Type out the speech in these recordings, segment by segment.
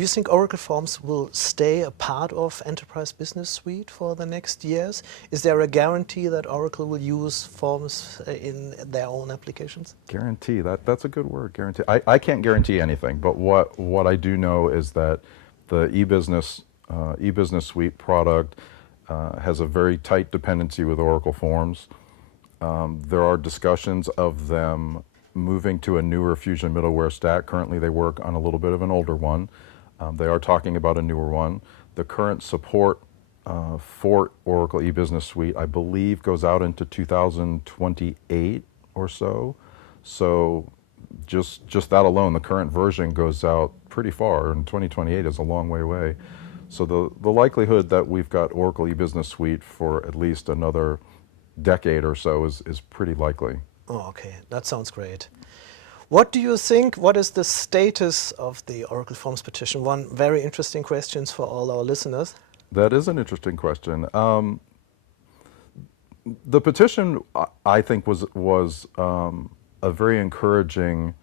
Do you think Oracle Forms will stay a part of Enterprise Business Suite for the next years? Is there a guarantee that Oracle will use Forms in their own applications? Guarantee, that's a good word, guarantee. I can't guarantee anything, but what I do know is that the e-business suite product has a very tight dependency with Oracle Forms. There are discussions of them moving to a newer Fusion middleware stack. Currently they work on a little bit of an older one. They are talking about a newer one. The current support for Oracle e-business suite, I believe, goes out into 2028 or so. So just that alone, the current version goes out pretty far, and 2028 is a long way away. So the likelihood that we've got Oracle e-business suite for at least another decade or so is pretty likely. Oh, okay, that sounds great. What do you think, what is the status of the Oracle Forms petition? One very interesting question for all our listeners. That is an interesting question. The petition, I think, was a very encouraging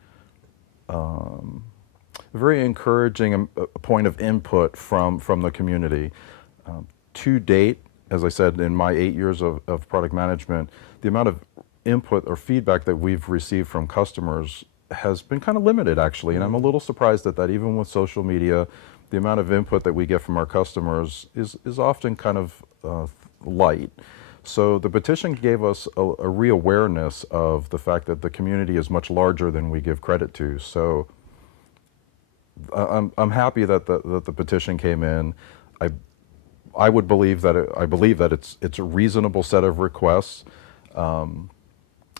point of input from the community. To date, as I said, in my 8 years of product management, the amount of input or feedback that we've received from customers has been kind of limited, actually, and I'm a little surprised at that. Even with social media, the amount of input that we get from our customers is often kind of light. So the petition gave us a re-awareness of the fact that the community is much larger than we give credit to. So I'm happy that the petition came in. I believe that it's a reasonable set of requests.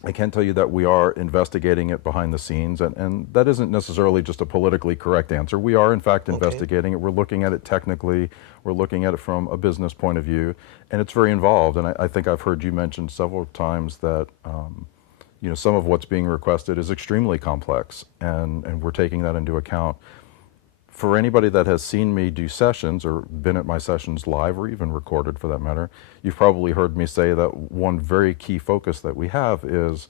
I can tell you that we are investigating it behind the scenes, and that isn't necessarily just a politically correct answer. We are, in fact, investigating it. We're looking at it technically. We're looking at it from a business point of view, and it's very involved. And I think I've heard you mention several times that you know, some of what's being requested is extremely complex, and we're taking that into account. For anybody that has seen me do sessions or been at my sessions live or even recorded for that matter, you've probably heard me say that one very key focus that we have is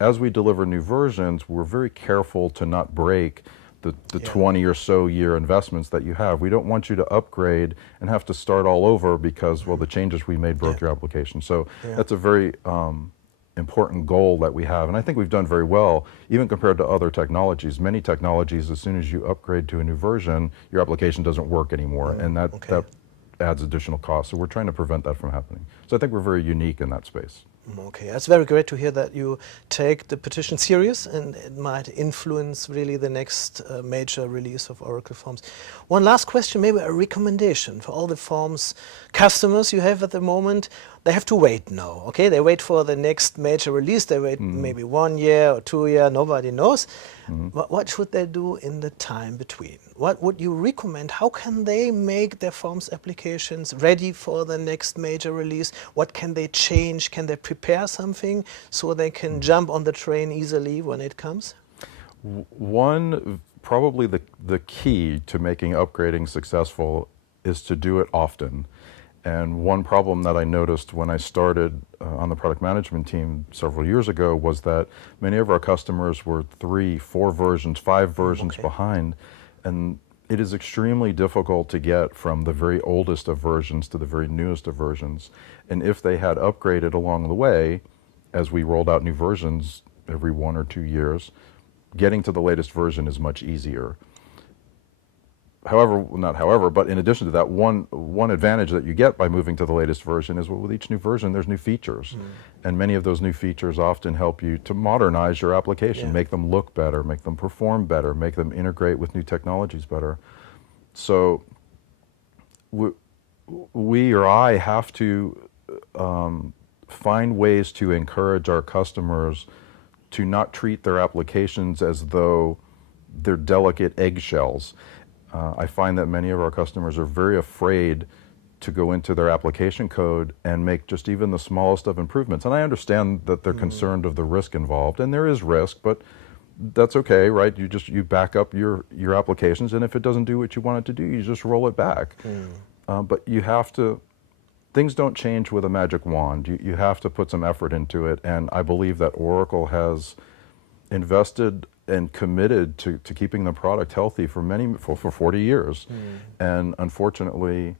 as we deliver new versions, we're very careful to not break the 20 or so year investments that you have. We don't want you to upgrade and have to start all over because, well, the changes we made broke your application. So that's a very important goal that we have, and I think we've done very well, even compared to other technologies. Many technologies, as soon as you upgrade to a new version, your application doesn't work anymore, and that adds additional costs. So we're trying to prevent that from happening. So I think we're very unique in that space. Okay, that's very great to hear that you take the petition serious, and it might influence really the next major release of Oracle Forms. One last question, maybe a recommendation for all the Forms customers you have at the moment. They have to wait now, okay? They wait for the next major release. They wait maybe 1 year or 2 years, nobody knows. What should they do in the time between? What would you recommend? How can they make their Forms applications ready for the next major release? What can they change? Can they prepare something so they can jump on the train easily when it comes? One, probably the key to making upgrading successful is to do it often. And one problem that I noticed when I started on the product management team several years ago was that many of our customers were 3, 4 versions, 5 versions behind. And it is extremely difficult to get from the very oldest of versions to the very newest of versions. And if they had upgraded along the way, as we rolled out new versions every 1 or 2 years, getting to the latest version is much easier. However, not however, but in addition to that, one advantage that you get by moving to the latest version is, well, with each new version, there's new features. And many of those new features often help you to modernize your application, make them look better, make them perform better, make them integrate with new technologies better. So we or I have to find ways to encourage our customers to not treat their applications as though they're delicate eggshells. I find that many of our customers are very afraid to go into their application code and make just even the smallest of improvements. And I understand that they're concerned of the risk involved, and there is risk, but that's okay, right? You back up your applications, and if it doesn't do what you want it to do, you just roll it back. But you have to, things don't change with a magic wand. You have to put some effort into it, and I believe that Oracle has invested and committed to keeping the product healthy for 40 years. And unfortunately,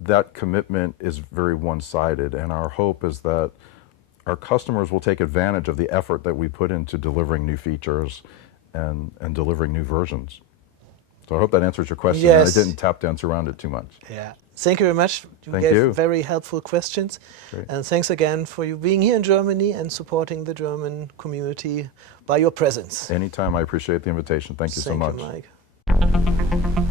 that commitment is very one-sided, and our hope is that our customers will take advantage of the effort that we put into delivering new features and delivering new versions. So I hope that answers your question. Yes. I didn't tap dance around it too much. Yeah. Thank you very much. You Thank gave you. very helpful questions. Great. And thanks again for you being here in Germany and supporting the German community by your presence. Anytime, I appreciate the invitation. Thank you so much. Thank you, Mike.